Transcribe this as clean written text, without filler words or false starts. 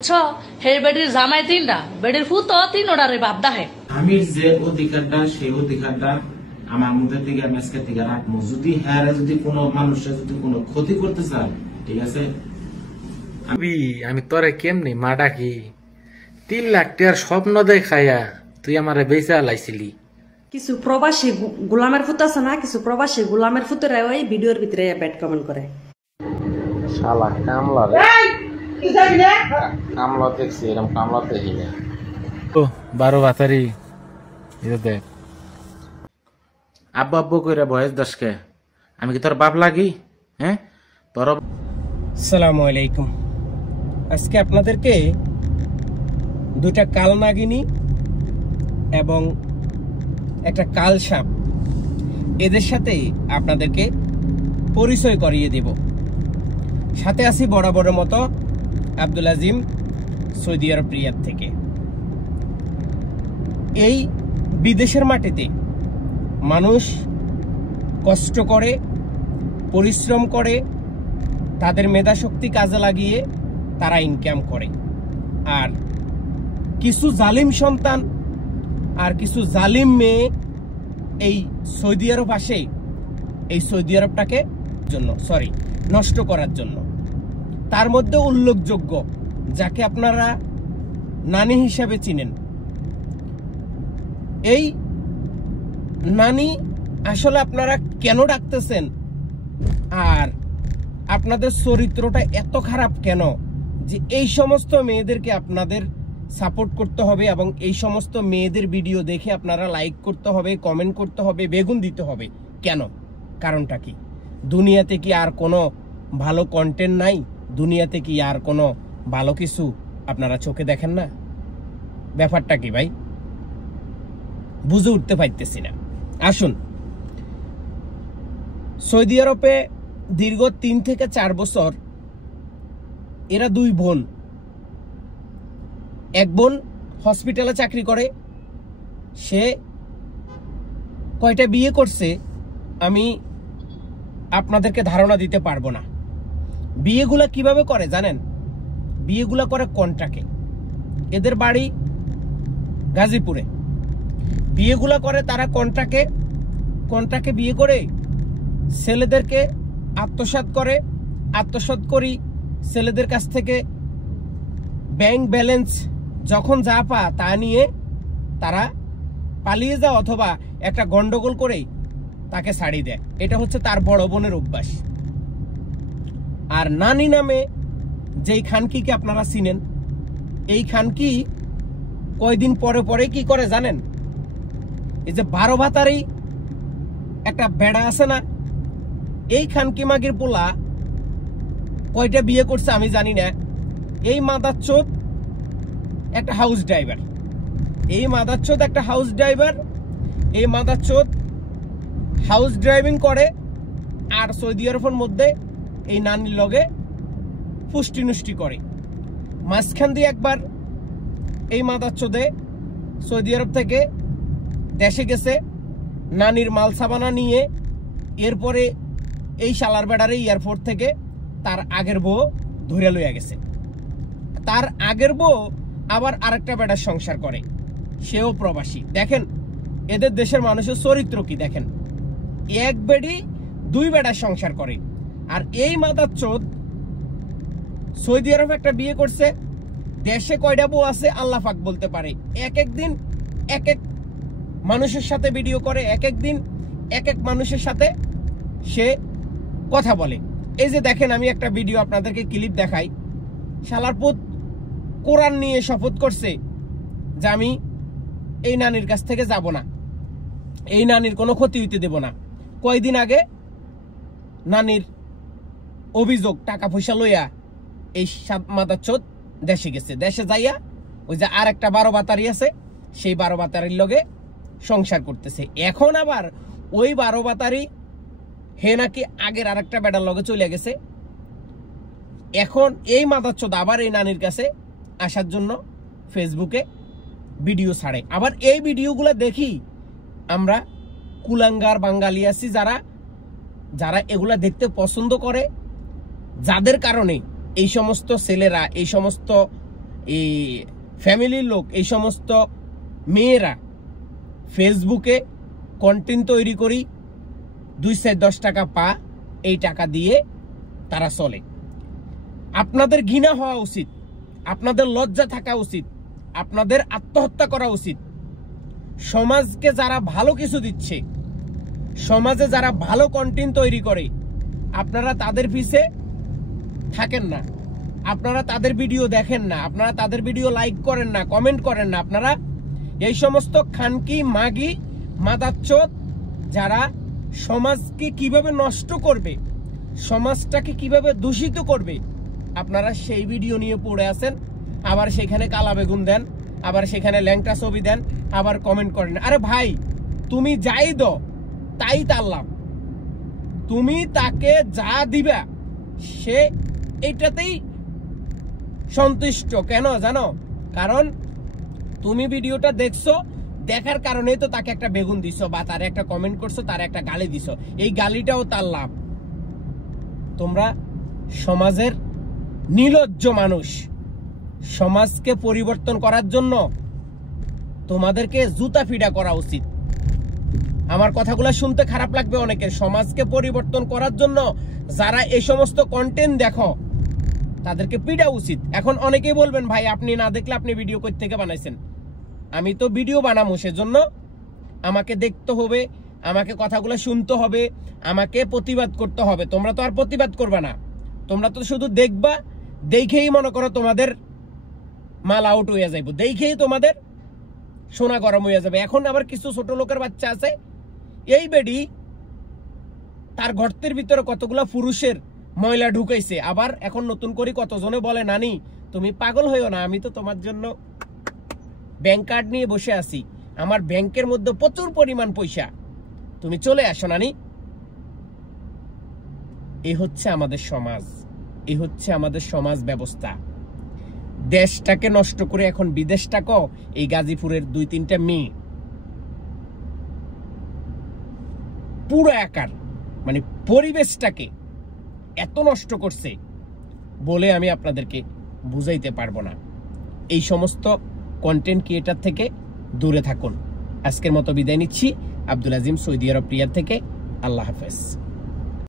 বেডির জামাই তিনটা বেডির ফুতো তিনটা রে বাপ দাহে আমি যে অধিকারটা সেই অধিকারটা আমার মধ্যে থেকে আমি আজকে থেকে রাখবো। যদি হ্যাঁ যদি কোনো মানুষের যদি কোনো ক্ষতি করতে চায়, ঠিক আছে আমি তোরে কেমনি মা ডাকি 3 লাখ টাকার স্বপ্ন দেখাইয়া তুই আমারে বেচা লাইছিলি। কিছু প্রবাসী গোলামের ফুত আছে না, কিছু প্রবাসী গোলামের ফুতেরা ওই ভিডিওর ভিতরে ব্যাড কমেন্ট করে। শালা কামলা রে, কামলা দেখছি এরকম কামলা দেখি না। ও 12 বাতারি এটা দেখ আব্বু আব্বু কইরা বয়স 10 কে আমি কি তোর বাপ লাগি? হ্যাঁ তোর। আসসালামু আলাইকুম। আজকে আপনাদেরকে দুইটা কালনাগিনী এবং একটা কাল সাপ এদের সাথে আপনাদেরকে পরিচয় করিয়ে দেব। সাথে আছি বরাবরের মতো আব্দুল আজিম, সৌদি আরব রিয়াদ থেকে। এই বিদেশের মাটিতে মানুষ কষ্ট করে, পরিশ্রম করে, তাদের মেধাশক্তি কাজে লাগিয়ে তারা ইনকাম করে। আর কিছু জালিম সন্তান আর কিছু জালিম মেয়ে এই সৌদি আরব আসে এই সৌদি আরবটাকে নষ্ট করার জন্য। তার মধ্যে উল্লেখযোগ্য যাকে আপনারা নানি হিসাবে চিনেন, এই নানি আসলে আপনারা কেন ডাকতেছেন আর আপনাদের চরিত্রটা এত খারাপ কেন যে এই সমস্ত মেয়েদেরকে আপনাদের সাপোর্ট করতে হবে এবং এই সমস্ত মেয়েদের ভিডিও দেখে আপনারা লাইক করতে হবে, কমেন্ট করতে হবে, বেগুন দিতে হবে কেন? কারণটা কি? দুনিয়াতে কি আর কোনো ভালো কন্টেন্ট নাই? দুনিয়াতে কি আর কোনো ভালো কিছু আপনারা চোখে দেখেন না? ব্যাপারটা কি ভাই বুঝে উঠতে পারতেছি না। আসুন, সৌদি আরবে দীর্ঘ 3 থেকে 4 বছর এরা 2 বোন, এক বোন হসপিটালে চাকরি করে। সে কয়টা বিয়ে করছে আমি আপনাদেরকে ধারণা দিতে পারবো না। বিয়েগুলা কিভাবে করে জানেন? বিয়েগুলা করে কন্ট্রাক্টে। এদের বাড়ি গাজীপুরে। বিয়েগুলা করে তারা কন্ট্রাক্টে বিয়ে করে ছেলেদেরকে আত্মসাৎ করি ছেলেদের কাছ থেকে ব্যাংক ব্যালেন্স যখন যা পা তা নিয়ে তারা পালিয়ে যায় অথবা একটা গন্ডগোল করে তাকে ছাড়িয়ে দেয়। এটা হচ্ছে তার বড় বোনের অভ্যাস। আর নানি নামে যেই খানকিকে আপনারা চিনেন, এই খানকি কয়দিন পরে পরে কি করে জানেন? এই যে 12 ভাতারি একটা বেড়া আছে না, এই খানকি মাগির পোলা কয়টা বিয়ে করছে আমি জানি না। এই মাদারচোদ একটা হাউস ড্রাইভার, এই মাদারচোদ হাউস ড্রাইভিং করে আর সৌদি আরবের মধ্যে এই নানির লগে পুষ্টি করে। মাঝখান দিয়ে একবার এই মাদারচোদে সৌদি আরব থেকে দেশে গেছে নানির মাল সাবানা নিয়ে। এরপরে এই শালার বেড়ারে এয়ারপোর্ট থেকে তার আগের বউ ধরে লইয়া গেছে। তার আগের বউ আবার আরেকটা বেড়ার সংসার করে, সেও প্রবাসী। দেখেন এদের দেশের মানুষের চরিত্র কি দেখেন। এক বেডি 2 বেড়ার সংসার করে। আর এই মাদারচোদ সৌদি আরবে একটা বিয়ে করছে। দেশে কয়টা বউ আছে আল্লাহ পাক বলতে পারে। এক দিন এক মানুষের সাথে ভিডিও করে, এক দিন এক মানুষের সাথে সে কথা বলে। এই যে দেখেন, আমি একটা ভিডিও আপনাদেরকে ক্লিপ দেখাই। শালার পুত কোরআন নিয়ে শপথ করছে যে আমি এই নানির কাছ থেকে যাব না, এই নানির কোনো ক্ষতি হইতে দেব না। কয়দিন আগে নানির অভিযোগ টাকা পয়সা লইয়া এই মাদারচোদ দেশে গেছে। দেশে যাইয়া ওই যে আর একটা 12 বাতারি আছে, সেই 12 বাতারির লগে সংসার করতেছে। এখন আবার ওই 12 বাতারি হে নাকি আগের আরেকটা বেটার লগে চলে গেছে। এখন এই মাদারচোদ আবার এই নানির কাছে আসার জন্য ফেসবুকে ভিডিও ছাড়ে। আবার এই ভিডিওগুলো দেখি আমরা কুলাঙ্গার বাঙালি আছি যারা এগুলা দেখতে পছন্দ করে, যাদের কারণে এই সমস্ত ছেলেরা, এই সমস্ত এই ফ্যামিলির লোক, এই সমস্ত মেয়েরা ফেসবুকে কন্টেন্ট তৈরি করি, 2-10 টাকা পা, এই টাকা দিয়ে তারা চলে। আপনাদের ঘৃণা হওয়া উচিত, আপনাদের লজ্জা থাকা উচিত, আপনাদের আত্মহত্যা করা উচিত। সমাজকে যারা ভালো কিছু দিচ্ছে, সমাজে যারা ভালো কন্টেন্ট তৈরি করে, আপনারা তাদের পিছে থাকেন না, আপনারা তাদের ভিডিও দেখেন না, আপনারা তাদের ভিডিও লাইক করেন না, কমেন্ট করেন না। আপনারা এই সমস্ত খানকি মাগি মাদাচ্চোদ যারা সমাজকে কিভাবে নষ্ট করবে, সমাজটাকে কিভাবে দূষিত করবে, আপনারা সেই ভিডিও নিয়ে পড়ে আছেন। আবার সেখানে কালা বেগুন দেন, আবার সেখানে ল্যাংটা ছবি দেন, আবার কমেন্ট করেন। আরে ভাই, তুমি যাই দাও তাই তার লাভ। তুমি তাকে যা দিবা সে এইটাতেই সন্তুষ্ট। কেন জানো? কারণ তুমি ভিডিওটা দেখছো, দেখার কারণে তো তাকে একটা বেগুন দিছো, বা তার একটা কমেন্ট করছো, তার একটা গালি দিছো, এই গালিটাও তার লাভ। তোমরা সমাজের নির্লজ্জ মানুষ। সমাজকে পরিবর্তন করার জন্য তোমাদেরকে জুতা ফিডা করা উচিত। আমার কথাগুলো শুনতে খারাপ লাগবে অনেকের। সমাজকে পরিবর্তন করার জন্য যারা এই সমস্ত কন্টেন্ট দেখো, তাদেরকে পিডা উচিত। এখন অনেকেই বলবেন, ভাই আপনি না দেখলে আপনি ভিডিও কই থেকে বানাইছেন? আমি তো ভিডিও বানাবো, সেজন্য আমাকে দেখতে হবে, আমাকে কথাগুলো শুনতে হবে, আমাকে প্রতিবাদ করতে হবে। তোমরা তো আর প্রতিবাদ করবে না, তোমরা তো শুধু দেখবা, দেখেই মনে করো তোমাদের মাল আউট হয়ে যাইব, দেখেই তোমাদের সোনা গরম হয়ে যাবে। এখন আবার কিছু ছোট লোকের বাচ্চা আছে, এই বেডি তার গর্তের ভিতরে কতগুলা পুরুষের ময়লা ঢুকাইছে, আবার এখন নতুন করে কতজনে বলে, নানি তুমি পাগল হইও না, আমি তো তোমার জন্য ব্যাংক কার্ড নিয়ে বসে আছি, আমার ব্যাংকের মধ্যে প্রচুর পরিমাণ পয়সা, তুমি চলে আসো নানি। এই হচ্ছে আমাদের সমাজ, এই হচ্ছে আমাদের সমাজ ব্যবস্থা। দেশটাকে নষ্ট করে এখন বিদেশটাকেও এই গাজীপুরের 2-3টা মেয়ে পুরো একার, মানে পরিবেশটাকে এত নষ্ট করছে বলে আমি আপনাদেরকে বুঝাইতে পারবো না। এই সমস্ত কন্টেন্ট ক্রিয়েটার থেকে দূরে থাকুন। আজকের মতো বিদায় নিচ্ছি। আব্দুল আজিম, সৌদি আরব রিয়াদ থেকে। আল্লাহ হাফেজ।